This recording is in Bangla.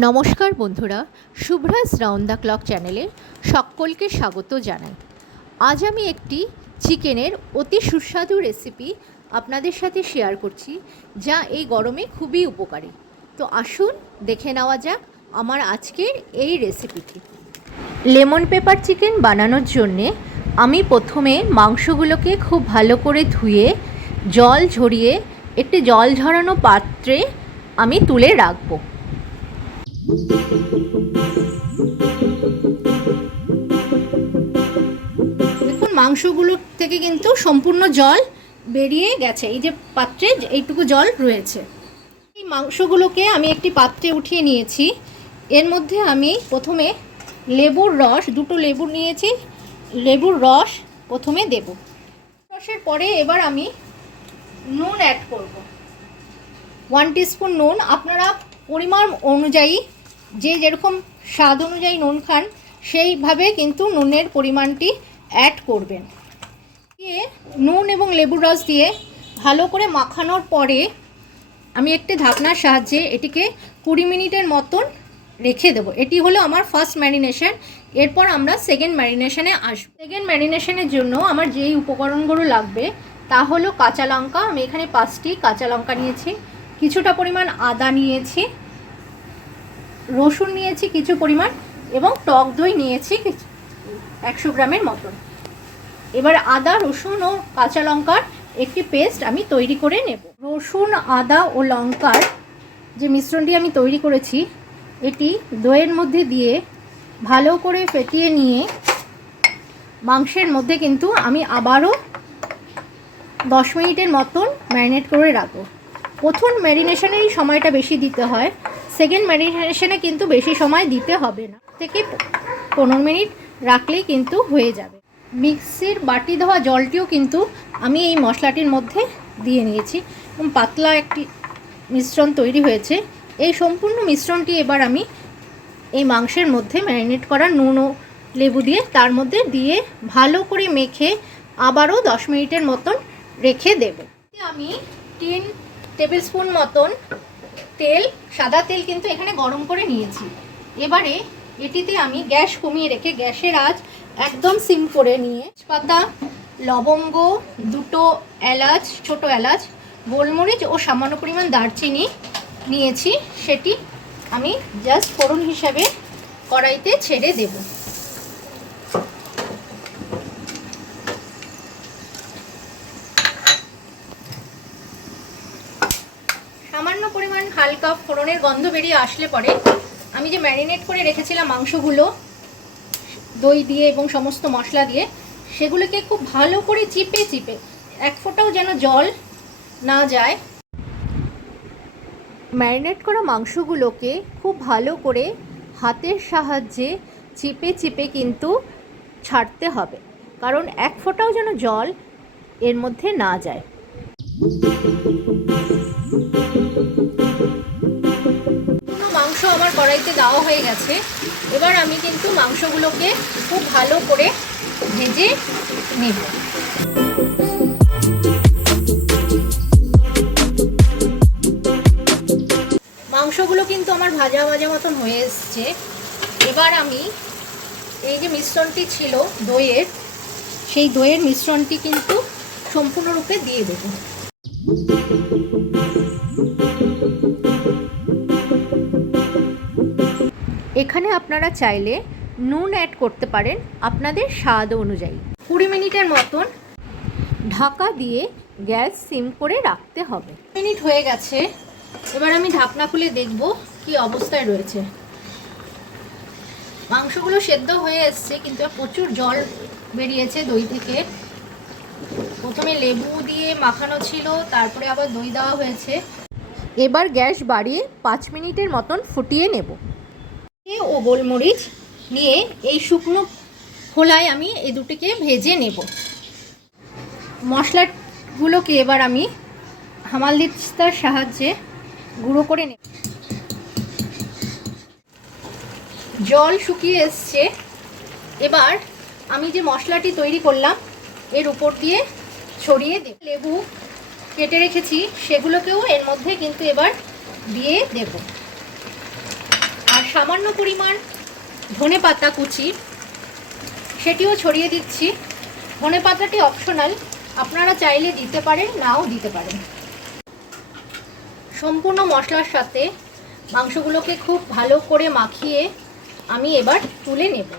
নমস্কার বন্ধুরা, শুভ্রাজ রাউন্ড দ্য ক্লক চ্যানেলে সকলকে স্বাগত জানাই। আজ আমি একটি চিকেনের অতি সুস্বাদু রেসিপি আপনাদের সাথে শেয়ার করছি, যা এই গরমে খুবই উপকারী। তো আসুন দেখে নেওয়া যাক আমার আজকের এই রেসিপিটি। লেমন পেপার চিকেন বানানোর জন্যে আমি প্রথমে মাংসগুলোকে খুব ভালো করে ধুয়ে জল ঝরিয়ে একটি জল ঝরানো পাত্রে আমি তুলে রাখবো। দেখুন, মাংসগুলো থেকে কিন্তু সম্পূর্ণ জল বেরিয়ে গেছে। এই যে পাত্রে এইটুকু জল রয়েছে। এই মাংসগুলোকে আমি একটি পাত্রে উঠিয়ে নিয়েছি। এর মধ্যে আমি প্রথমে লেবুর রস, দুটো লেবু নিয়েছি, লেবুর রস প্রথমে দেব। রসের পরে এবার আমি নুন অ্যাড করব। 1 টিস্পুন নুন। আপনারা পরিমাণ অনুযায়ী যেরকম স্বাদ অনুযায়ী নুন খান সেইভাবে কিন্তু নুনের পরিমাণটি অ্যাড করবেন। দিয়ে নুন এবং লেবুর রস দিয়ে ভালো করে মাখানোর পরে আমি একটি ঢাকনার সাহায্যে এটিকে 20 মিনিটের মতন রেখে দেবো। এটি হলো আমার ফার্স্ট ম্যারিনেশন। এরপর আমরা সেকেন্ড ম্যারিনেশনে আসব। সেকেন্ড ম্যারিনেশনের জন্য আমার যেই উপকরণগুলো লাগবে তা হলো কাঁচা লঙ্কা। আমি এখানে 5টি কাঁচা লঙ্কা নিয়েছি, কিছুটা পরিমাণ আদা নিয়েছি, রসুন নিয়েছি কিছু পরিমাণ, এবং টক দই নিয়েছি 100 গ্রামের মতন। এবার আদা, রসুন ও কাঁচা লঙ্কার একটি পেস্ট আমি তৈরি করে নেব। রসুন, আদা ও লঙ্কার যে মিশ্রণটি আমি তৈরি করেছি এটি দইয়ের মধ্যে দিয়ে ভালো করে ফেটিয়ে নিয়ে মাংসের মধ্যে কিন্তু আমি আবারও 10 মিনিটের মতন ম্যারিনেট করে রাখবো। প্রথম ম্যারিনেশনেরই সময়টা বেশি দিতে হয়, সেকেন্ড ম্যারিনেশনে কিন্তু বেশি সময় দিতে হবে না। থেকে 15 মিনিট রাখলেই কিন্তু হয়ে যাবে। মিক্সির বাটি ধোয়া জলটিও কিন্তু আমি এই মশলাটির মধ্যে দিয়ে নিয়েছি এবং পাতলা একটি মিশ্রণ তৈরি হয়েছে। এই সম্পূর্ণ মিশ্রণটি এবার আমি এই মাংসের মধ্যে ম্যারিনেট করা নুন ও লেবু দিয়ে তার মধ্যে দিয়ে ভালো করে মেখে আবারও 10 মিনিটের মতন রেখে দেব। আমি 3 টেবিল স্পুন মতন তেল, সাদা তেল কিন্তু এখানে গরম করে নিয়েছি। এবারে এটিতে আমি গ্যাস কমিয়ে রেখে গ্যাসের আঁচ একদম সিম করে নিয়ে তেজপাতা, লবঙ্গ, দুটো এলাচ, ছোট এলাচ, গোলমরিচ ও সামান্য পরিমাণ দারচিনি নিয়েছি, সেটি আমি জাস্ট ফোড়ন হিসাবে কড়াইতে ছেড়ে দেব। সামান্য পরিমাণ হালকা ফোড়নের গন্ধ বেরিয়ে আসলে পরে আমি যে ম্যারিনেট করে রেখেছিলাম মাংসগুলো দই দিয়ে এবং সমস্ত মশলা দিয়ে, সেগুলোকে খুব ভালো করে চিপে চিপে, এক ফোঁটাও যেন জল না যায়, ম্যারিনেট করা মাংসগুলোকে খুব ভালো করে হাতের সাহায্যে চিপে চিপে কিন্তু ছাড়তে হবে, কারণ এক ফোঁটাও যেন জল এর মধ্যে না যায়। মাংস আমার কড়াইতে দেওয়া হয়ে গেছে। এবার আমি কিন্তু মাংসগুলোকে খুব ভালো করে ভেজে নেব। মাংসগুলো কিন্তু আমার ভাজা ভাজা মতন হয়ে এসছে। এবার আমি এই যে মিশ্রণটি ছিল দইয়ের, সেই দইয়ের মিশ্রণটি কিন্তু সম্পূর্ণরূপে দিয়ে দেব। এখানে আপনারা চাইলে নুন অ্যাড করতে পারেন আপনাদের স্বাদ অনুযায়ী। 20 মিনিটের মতন ঢাকা দিয়ে গ্যাস সিম করে রাখতে হবে। মিনিট হয়ে গেছে। এবার আমি ঢাকনা খুলে দেখব কি অবস্থায় রয়েছে। মাংসগুলো সেদ্ধ হয়ে এসছে, কিন্তু প্রচুর জল বেরিয়েছে দই থেকে। প্রথমে লেবু দিয়ে মাখানো ছিল, তারপরে আবার দই দেওয়া হয়েছে। এবার গ্যাস বাড়িয়ে 5 মিনিটের মতন ফুটিয়ে নেব। ও গোলমরিচ নিয়ে এই শুকনো খোলায় আমি এই দুটিকে ভেজে নেব। মশলাগুলোকে এবার আমি হামালদিস্তার সাহায্যে গুঁড়ো করে নেব। জল শুকিয়ে এসছে। এবার আমি যে মশলাটি তৈরি করলাম এর উপর দিয়ে ছড়িয়ে দেব। লেবু কেটে রেখেছি সেগুলোকেও এর মধ্যে কিন্তু এবার দিয়ে দেব। সামান্য পরিমাণ ধনেপাতা কুচি, সেটিও ছড়িয়ে দিচ্ছি। ধনেপাতাটি অপশনাল, আপনারা চাইলে দিতে পারেন, নাও দিতে পারেন। সম্পূর্ণ মশলার সাথে মাংসগুলোকে খুব ভালো করে মাখিয়ে আমি এবার তুলে নেব।